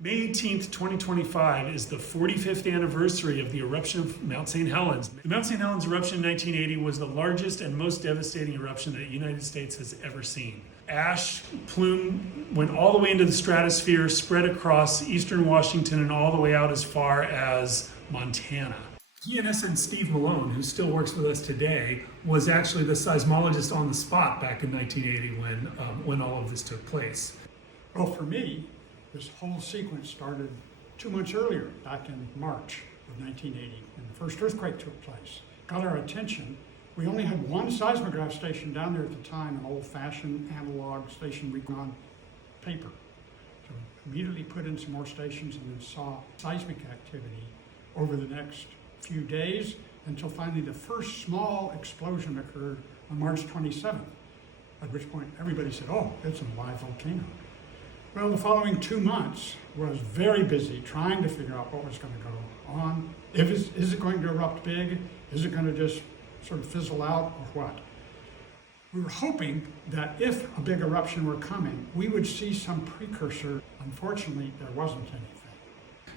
May 18th, 2025 is the 45th anniversary of the eruption of Mount St. Helens. The Mount St. Helens eruption in 1980 was the largest and most devastating eruption that the United States has ever seen. Ash plume went all the way into the stratosphere, spread across eastern Washington and all the way out as far as Montana. PNSN Steve Malone, who still works with us today, was actually the seismologist on the spot back in 1980 when all of this took place. Well, for me, this whole sequence started 2 months earlier, back in March of 1980, when the first earthquake took place. Got our attention. We only had one seismograph station down there at the time, an old-fashioned analog station we on paper. So immediately put in some more stations and then saw seismic activity over the next few days until finally the first small explosion occurred on March 27th, at which point everybody said, oh, it's a live volcano. Well, the following 2 months was very busy trying to figure out what was going to go on. Is it going to erupt big? Is it going to just sort of fizzle out or what? We were hoping that if a big eruption were coming, we would see some precursor. Unfortunately, there wasn't anything.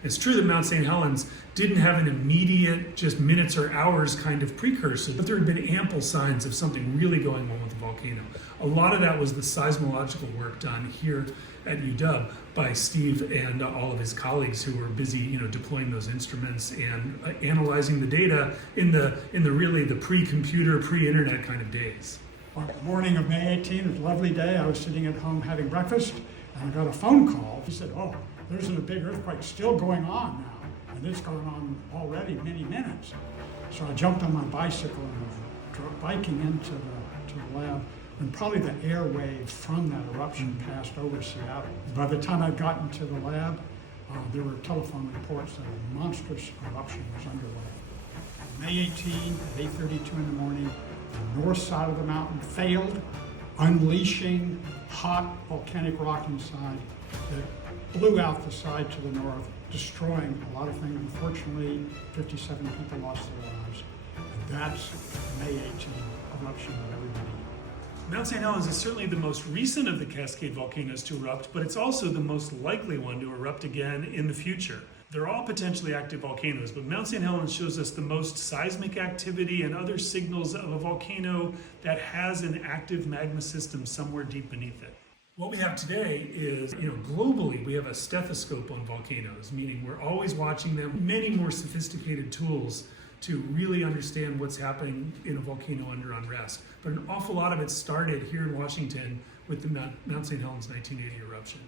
It's true that Mount St. Helens didn't have an immediate, just minutes or hours kind of precursor, but there had been ample signs of something really going on with the volcano. A lot of that was the seismological work done here at UW by Steve and all of his colleagues who were busy, deploying those instruments and analyzing the data in the really the pre-computer, pre-internet kind of days. On the morning of May 18th, it was a lovely day. I was sitting at home having breakfast, and I got a phone call. He said, oh, there's a big earthquake still going on now, and it's going on already many minutes. So I jumped on my bicycle and was biking into the lab, and probably the air wave from that eruption passed over Seattle. By the time I'd gotten to the lab, there were telephone reports that a monstrous eruption was underway. May 18 at 8:32 in the morning, the north side of the mountain failed, unleashing hot volcanic rock inside that blew out the side to the north, destroying a lot of things. Unfortunately, 57 people lost their lives. And that's May 18 eruption that everybody. Mount St. Helens is certainly the most recent of the Cascade volcanoes to erupt, but it's also the most likely one to erupt again in the future. They're all potentially active volcanoes, but Mount St. Helens shows us the most seismic activity and other signals of a volcano that has an active magma system somewhere deep beneath it. What we have today is, globally, we have a stethoscope on volcanoes, meaning we're always watching them, many more sophisticated tools to really understand what's happening in a volcano under unrest. But an awful lot of it started here in Washington with the Mount St. Helens 1980 eruption.